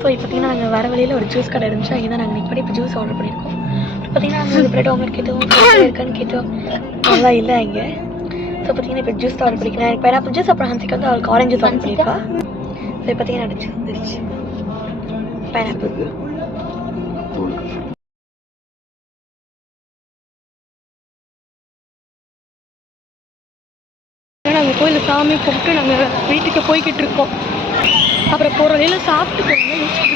So இப்போ பார்த்தீங்கன்னா நாங்கள் வர வழியில் ஒரு ஜூஸ் கடை இருந்துச்சு. அங்கே தான் நாங்கள் நிற்படி இப்போ ஜூஸ் ஆர்டர் பண்ணியிருக்கோம். பார்த்தீங்கன்னா நாங்கள் பிரெட் ஆம்லெட் கேட்டோம், இருக்கான்னு கேட்டோம், நல்லா இல்லை இங்கே. ஸோ பார்த்தீங்கன்னா இப்போ ஜூஸ் ஆர்டர் பண்ணிக்கலாம். எனக்கு பைனாப்பிள் ஜூஸ், அப்புறம் ஹன்சிக்கு வந்து அவளுக்கு ஆரஞ்சு ஜூஸ் ஆர்டர் பண்ணியிருக்கா. ஸோ இப்போ பார்த்தீங்கன்னா அடிச்சு வந்துருச்சு பைனாப்பிள். நாங்கள் கோயிலில் சாமி கும்பிட்டு நாங்கள் வீட்டுக்கு போய்கிட்டு இருக்கோம். அப்புறம் போகிற வழியில் சாப்பிட்டு போகணும்.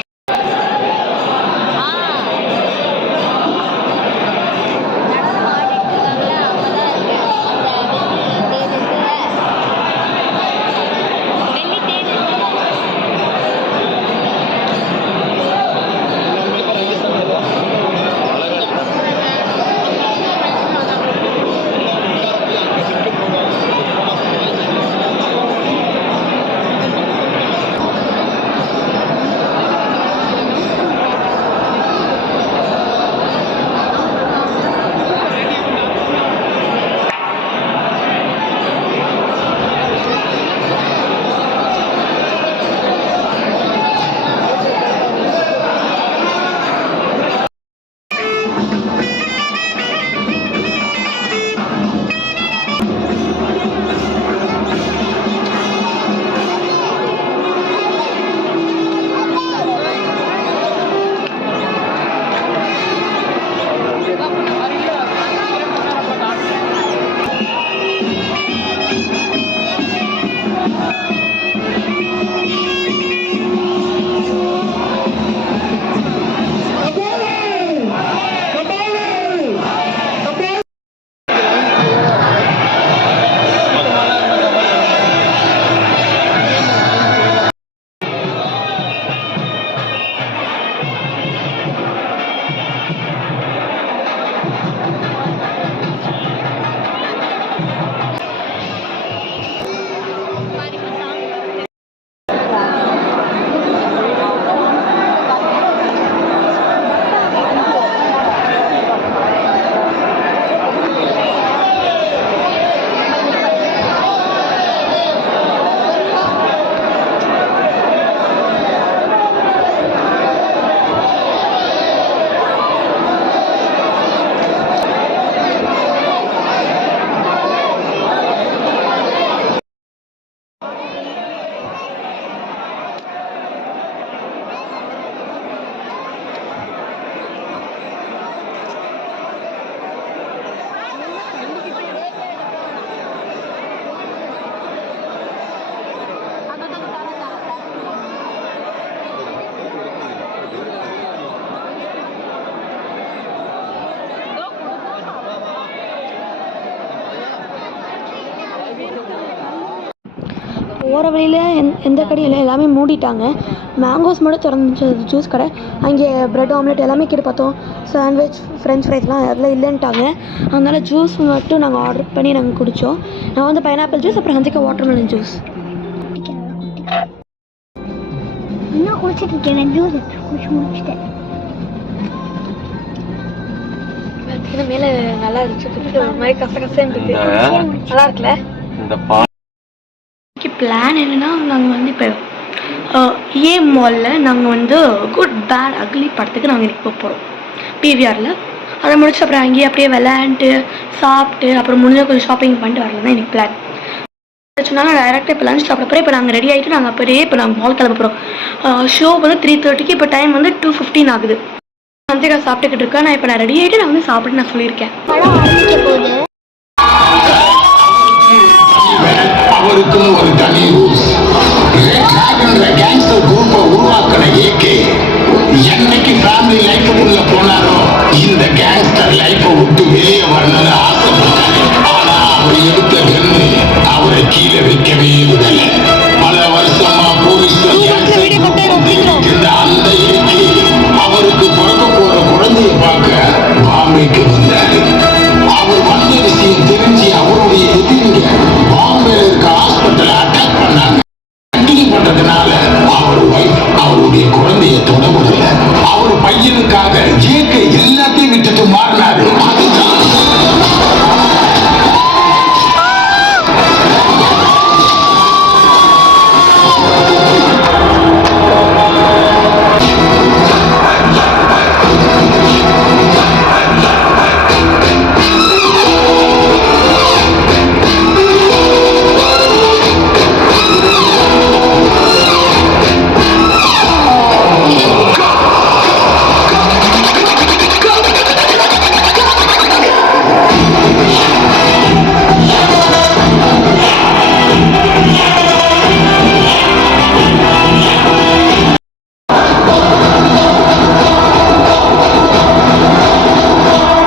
போகிற வழியில் எந்த கடையில் எல்லாமே மூடிட்டாங்க. மேங்கோஸ் மட்டும் திறந்துச்சு ஜூஸ் கடை. அங்கே ப்ரெட் ஆம்லெட் எல்லாமே கேட்டு பார்த்தோம். சாண்ட்விச், ஃப்ரெஞ்ச் ஃப்ரைஸ்லாம் அதெல்லாம் இல்லைன்ட்டாங்க. அதனால் ஜூஸ் மட்டும் நாங்கள் ஆர்டர் பண்ணி நாங்கள் குடித்தோம். நான் வந்து பைனாப்பிள் ஜூஸ், அப்புறம் ஹன்சிகா வாட்டர்மெலன் ஜூஸ். இன்னும் குடிச்சிட்டு இருக்கேன். ஜூஸ் குடிச்சு முடிச்சிட்டேன். பார்த்தீங்கன்னா மேலே நல்லா இருந்துச்சு, ஒரு மாதிரி கசகசன்னு இருக்கு. நல்லா இருக்குல்ல? பிளான் என்னென்னா, நாங்கள் வந்து இப்போ ஏ மாலில் நாங்கள் வந்து குட் பேட் அக்லி படத்துக்கு நாங்கள் இன்றைக்கி போக போகிறோம் பிவிஆரில். அதை முடிச்சு அப்புறம் அங்கேயே அப்படியே விளையாண்டுட்டு சாப்பிட்டு அப்புறம் முடிஞ்ச கொஞ்சம் ஷாப்பிங் பண்ணிட்டு வரலாம் தான் எனக்கு பிளான். சொன்னாங்க டைரெக்டாக இப்போ லஞ்ச் சாப்பிட போகிறோம். இப்போ நாங்கள் ரெடி ஆகிட்டு நாங்கள் அப்படியே இப்போ நாங்கள் மால் கிளம்ப போகிறோம். ஷோ வந்து 3:30. இப்போ டைம் வந்து 2:15 ஆகுது. ஹன்சிகா சாப்பிட்டுக்கிட்டு இருக்கேன். நான் இப்போ ரெடி ஆகிட்டு நான் வந்து சாப்பிட்டு நான் சொல்லியிருக்கேன். அவருக்குன்னு ஒரு தனி ரூல்ஸ். கேங்ஸ்டர் குரூப்பை உருவாக்கின ஏகே என்னைக்கு ஃபேமிலி லைஃபுக்குள்ள போனாரோ இந்த கேங்ஸ்டர் லைஃபை விட்டு வெளியே வரணும்னு ஆசைப்பட்டாரு. ஆனா அவர் எடுத்த கண்ணு அவரை கீழே வைக்கவே விடல. பல வருஷமா போலீஸ் இருந்த அந்த ஏகே அவருக்கு பிறக்க போற குழந்தைய பார்க்க பாம்பேக்கு வந்தாரு. அவர் வந்த விஷயம் தெரிஞ்சு அவருடைய எதிரிங்க பாம்பேல இருக்க ஹாஸ்பிட்டல் அட்டாக் பண்ணாங்க. கண்டினியூ பண்றதுனால அவர் வைஃப் அவருடைய குழந்தைய தொட முடியல. அவர் பையனுக்காக ஏகே எல்லாத்தையும் விட்டுட்டு மாறினாரு.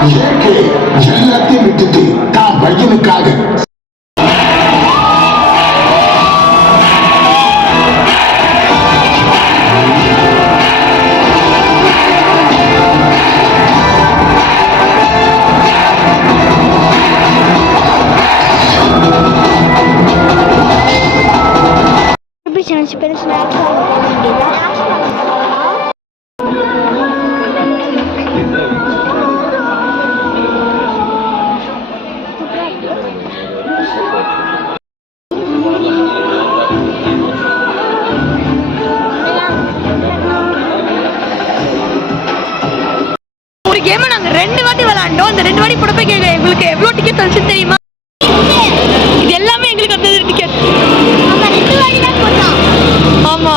ஏகே எல்லாத்தையும் விட்டுட்டு தான் பையனுக்காக சின்ன பெரிய ஸ்நாக்ஸ் வாங்க வேண்டியதா. ஒரு கேமை நாங்க 2 வாட்டி விளையாண்டோம். அந்த 2 வாட்டி போட போய் எங்களுக்கு எவ்வளவு டிக்கெட் வந்துச்சு தெரியுமா? இது எல்லாமே எங்களுக்கு அந்த டிக்கெட். நம்ம 2 வாட்டி தான் போட்டோம். ஆமா.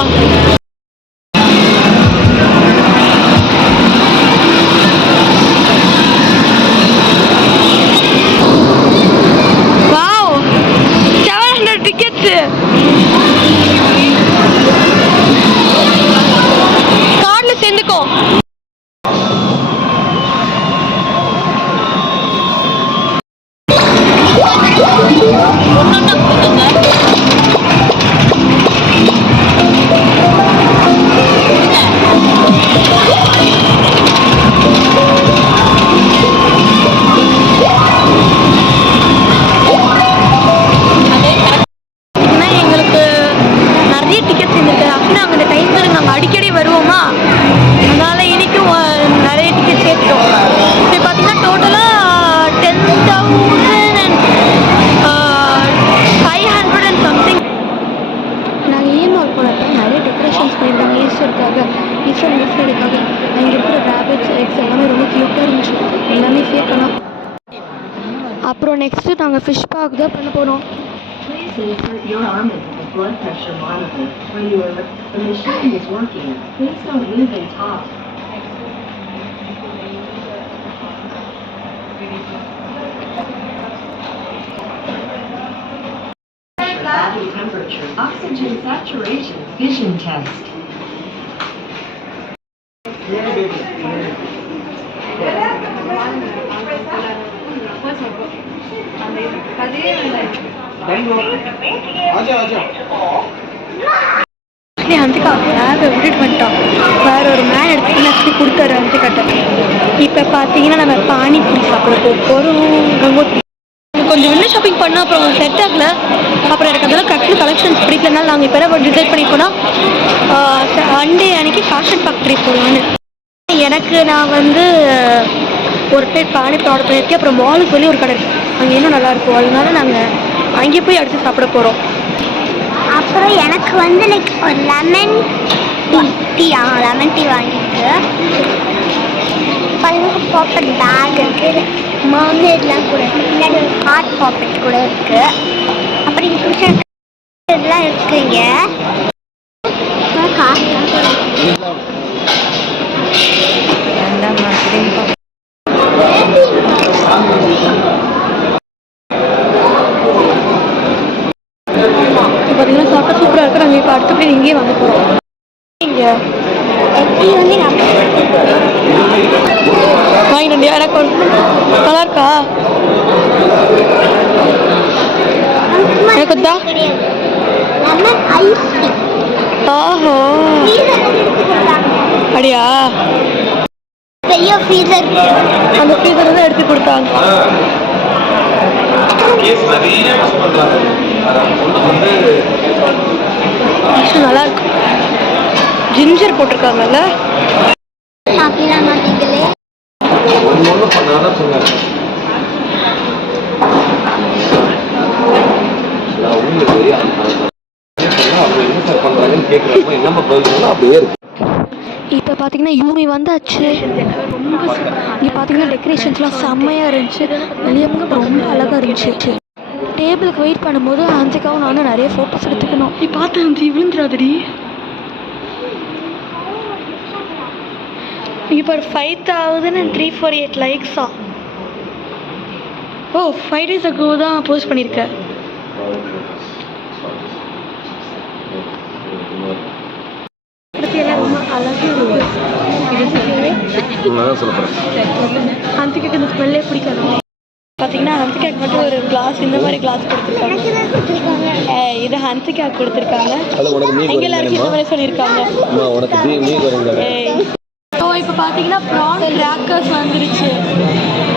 Wow 700 tickets. கார்டுல சேர்ந்துக்கோ. எங்களுக்கு நிறைய டிக்கெட்ஸ் இருந்திருக்கு. ஆக்சுவலி நாங்கள் இந்த டைமில் நாங்கள் அடிக்கடி வருவோமா, அதனால இன்னைக்கும் நிறைய டிக்கெட் சேர்த்துட்டோம். இப்போ பார்த்தீங்கன்னா டோட்டலாக 10,500 and something. நாங்கள் ஈமால் போனப்போ நிறைய டெக்கரேஷன்ஸ் பண்ணியிருந்தாங்க. ஈஸ்டருக்காக, ஈஸ்டர் மிஸ்டருக்காக. அங்கே இருக்கிற ரேபிட்ஸ், எக்ஸ் எல்லாமே ரொம்ப க்யூட்டாக இருந்துச்சு. எல்லாமே சேர்க்கலாம். அப்புறம் நெக்ஸ்ட்டு நாங்கள் ஃபிஷ் பார்க் தான் பண்ண போகிறோம். Please insert your arm into the blood pressure monitor when the machine is working. Please don't leave it off. Body temperature, oxygen saturation, vision test. Hansika பேகை விட்டுட்டு வந்துட்டோம். வேற ஒரு மேன் எடுத்து நச்சு கொடுத்தாரு ஹன்சிகாட்ட. இப்போ பார்த்தீங்கன்னா நம்ம பானிபூரி சாப்பிட போகிறோம். கங்கோத்ரி கொஞ்சம் விண்டோ ஷாப்பிங் பண்ணோம். அப்புறம் செட் ஆகல. அப்புறம் எனக்கு அதெல்லாம் கரெக்டாக கலெக்ஷன்ஸ் பிடிக்கலனால நாங்கள் இப்போ என்ன டிசைட் பண்ணிப்போனா சண்டே அன்னைக்கு ஃபேஷன் ஃபேக்ட்ரி போகலான்னு. எனக்கு நான் வந்து ஒரு பிளேட் பானிபூரி ஆர்டர் பண்ணியிருக்கேன். அப்புறம் மாலுக்கு சொல்லி ஒரு கடை இருக்குது, அங்கே இன்னும் நல்லாயிருக்கும். அதனால நாங்கள் அங்கே போய் அடுத்து சாப்பிட போகிறோம். அப்புறம் எனக்கு வந்து லைக் ஒரு லெமன் டீ வாங்கிட்டு பல்லுக்கு பாப்பெட் பேக் இருக்குது. மார்மேட்லாம் கூட இருக்குது. பின்னாடி ஒரு ஹாட் பாப்பெட் கூட இருக்குது. அப்புறம் இங்கே பிடிச்ச இதெல்லாம் இருக்குங்க. காசுலாம் பார்த்தீங்கன்னா சாப்பிட்டா சூப்பராக இருக்கு. நாங்கள் இப்போ அடுத்தபடி இங்கேயே வாங்க போகிறோம். இங்கே எப்படி வந்து நம்ம வாங்கிட்டு எனக்கு நல்லா இருக்கா? எனக்கு தான் லெமன் ஐஸ் டீ. ஆஹோ அப்படியா? பெரிய ஃப்ரீசர், அந்த ஃப்ரீசர் தான் எடுத்து கொடுத்தாங்க. நல்லா இருக்கு. ஜிஞ்சர் போட்டிருக்காங்கல்ல. அப்படிலாம் மாட்டீங்களே. இப்போ பார்த்தீங்கன்னா யூமி வந்தாச்சு. ரொம்ப இங்கே பார்த்தீங்கன்னா டெக்கரேஷன்ஸ்லாம் செம்மையாக இருந்துச்சு. வெளியே ரொம்ப அழகாக இருந்துச்சு. டேபிளுக்கு வெயிட் பண்ணும்போது ஹன்சிகாவும் நானும் நிறைய ஃபோட்டோஸ் எடுத்துக்கணும். நீ பார்த்து ஹன்சி விழுந்துடாதடி. இப்போ 5,348 லைக்ஸா? ஓ 5 days ago தான் போஸ்ட் பண்ணியிருக்கேன். ரொம்ப அழகாக இருக்கு. நான் சொல்ல போகிறேன். ஹன்சிகாக்கு இந்த ஸ்மெல்லே பிடிக்காது. பார்த்தீங்கன்னா ஹன்சிகாக்கு மட்டும் ஒரு கிளாஸ் இந்த மாதிரி கிளாஸ் கொடுத்துருக்காங்க. இது ஹன்சிகாக்கு கொடுத்துருக்காங்க. எங்க எல்லாருக்கும் இந்த மாதிரி சொல்லியிருக்காங்க. ஸோ இப்போ பார்த்தீங்கன்னா ப்ரான் கிராக்கர்ஸ் வந்துருச்சு.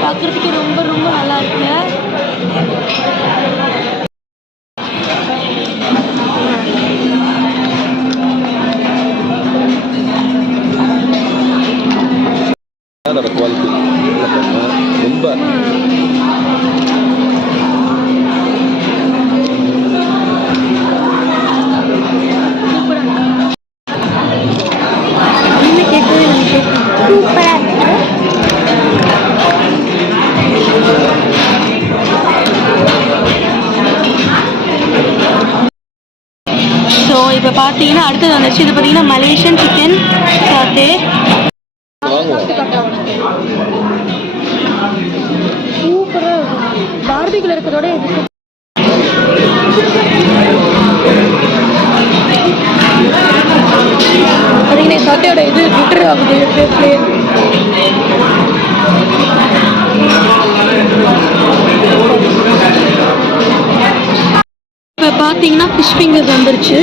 பார்க்குறதுக்கு ரொம்ப ரொம்ப நல்லா இருக்குங்க. குவாலிட்டி ரொம்ப ஸோ இப்போ பார்த்தீங்கன்னா அடுத்தது வந்துச்சு. இது பார்த்தீங்கன்னா மலேசியன் சிக்கன் சாத்தே. சூப்பராக பார்பிக்குள்ள இருக்கிறதோட இது பார்த்தீங்கன்னா சாத்தையோட இது ட்விட்டர் ஆகுது ஃபேஸ்லேயே. இப்போ பார்த்தீங்கன்னா ஃபிஷ் ஃபிங்கர்ஸ் வந்துருச்சு.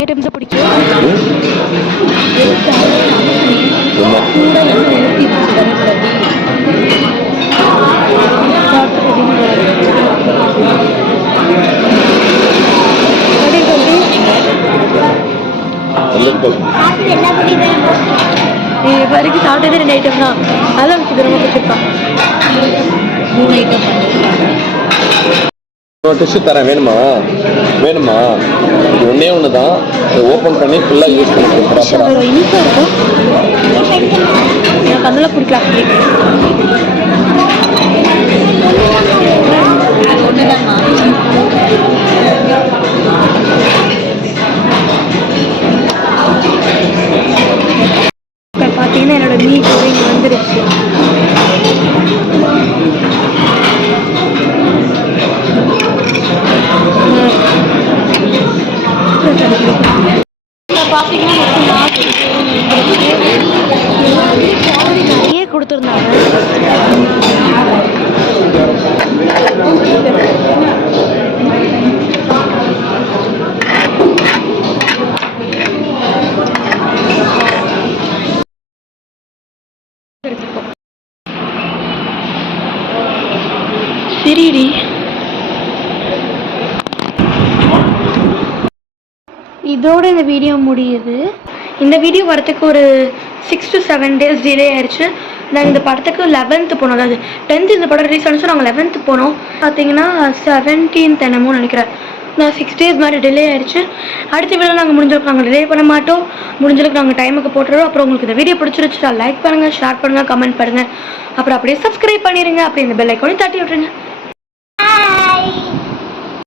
ஐட்டம்ஸை பிடிக்கும். இது வரைக்கும் சாப்பிட்டதே 2 ஐட்டம் தான். அதான் வச்சு ரொம்ப பிடிச்சிருப்பான். 3 ஐட்டம் டிஷ்யூ தரேன். வேணுமா இது ஒன்று தான். ஓப்பன் பண்ணி ஃபுல்லாக யூஸ் பண்ணிக்கலாம். இனிப்பாக இருக்கும். எனக்கு அதெல்லாம் பிடிக்கலாம். இப்போ பார்த்தீங்கன்னா என்னோட மீட் இங்கே வந்துருச்சு. நிறைய கொடுத்துருந்தாங்க. சரிடி, இதோட இந்த வீடியோ முடியுது. இந்த வீடியோ வரத்துக்கு ஒரு 6 to 7 days டிலே ஆயிடுச்சு. நாங்கள் இந்த படத்துக்கு 11th போனோம். அதாவது 10th இந்த படம் ரிலீஸ் ஆனிச்சு, நாங்கள் 11th போனோம். பார்த்தீங்கன்னா 17th என்னமோ நினைக்கிறேன். நான் 6 days மாதிரி டிலே ஆயிடுச்சு. அடுத்த வீடியோ நாங்கள் முடிஞ்சளவுக்கு நாங்கள் டிலே பண்ண மாட்டோம். முடிஞ்சளவுக்கு நாங்கள் டைமுக்கு போட்டுருவோம். அப்புறம் உங்களுக்கு இந்த வீடியோ பிடிச்சிருச்சுட்டா லைக் பண்ணுங்கள், ஷேர் பண்ணுங்கள், கமெண்ட் பண்ணுங்கள். அப்புறம் அப்படியே சப்ஸ்கிரைப் பண்ணிடுங்க. அப்படியே இந்த பெல் ஐக்கானையும் தட்டி விட்டுருங்க.